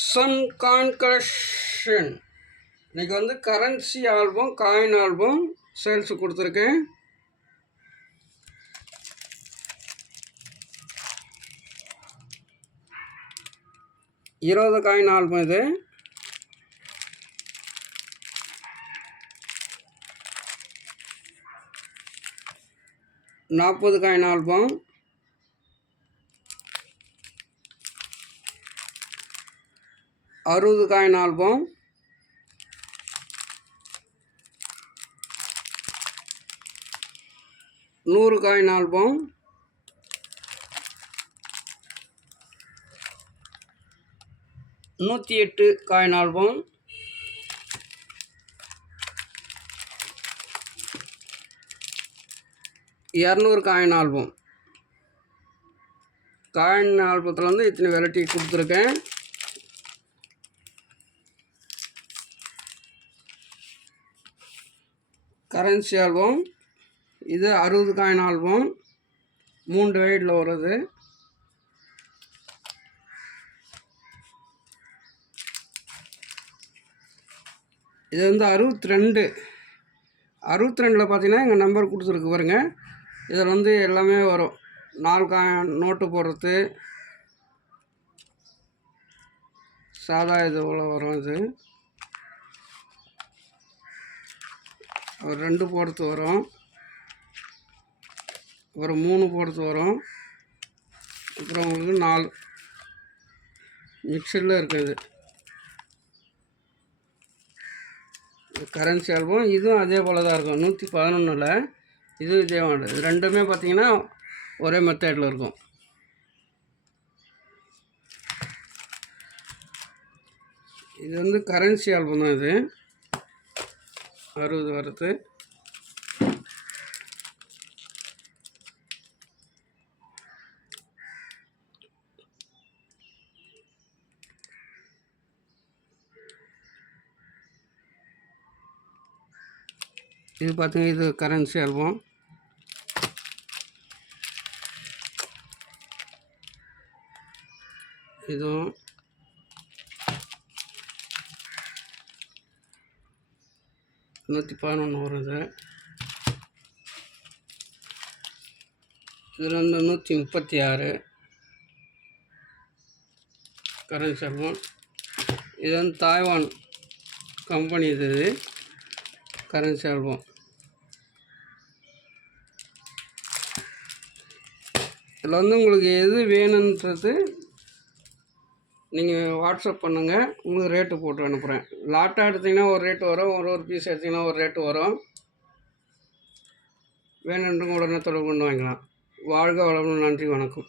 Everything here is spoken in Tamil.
Sun coin collection. இன்றைக்கி வந்து currency album, coin album sales கொடுத்துருக்கேன். இருபது காயின் ஆல்பம் இது. நாற்பது coin album, 60 coin album, 100 coin album, 108 coin album, 200 coin album. Coin ஆல்பத்தில் வந்து இத்தனை வெரைட்டி கொடுத்துருக்கேன். கரன்சி ஆல்பம் இது 60 காயின் ஆல்பம், 3 வைடில் வருது. இது வந்து 62 பார்த்தீங்கன்னா எங்கள் நம்பர் கொடுத்துருக்கு பாருங்க. இதில் வந்து எல்லாமே வரும். 4 காயின் நோட்டு போடுறது, சாதா இது போல் வரும். இது ஒரு 2 போடுறது வரும், ஒரு 3 போடுறது வரும், அப்புறம் உங்களுக்கு 4 மிக்சரில் இருக்குது. கரன்சி ஆல்பம் இதுவும் அதே போல் தான் இருக்கும். 111 இது இதே மாதிரி. இது ரெண்டுமே பார்த்திங்கன்னா ஒரே மெத்தடில் இருக்கும். இது வந்து கரன்சி ஆல்பம் தான். இது 60 வருது. இது பார்த்தீங்கன்னா இது கரன்சி ஆல்பம். இதுவும் $111 வருது. இதில் வந்து 136 கரன்சி ஆல்பம். இது வந்து தாய்வான் கம்பெனி. இது கரன்சி ஆல்பம். இதில் வந்து உங்களுக்கு எது வேணுன்றது நீங்கள் வாட்ஸ்அப் பண்ணுங்கள், உங்களுக்கு ரேட்டு போட்டு அனுப்புகிறேன். லாட்டாக எடுத்திங்கன்னா ஒரு ரேட்டு வரும், ஒரு பீஸ் எடுத்திங்கன்னா ஒரு ரேட்டு வரும். வேணுன்றவங்க உடனே தொடர்பு கொண்டு வாங்கிக்கலாம். வாழ்க வளமுடன். நன்றி, வணக்கம்.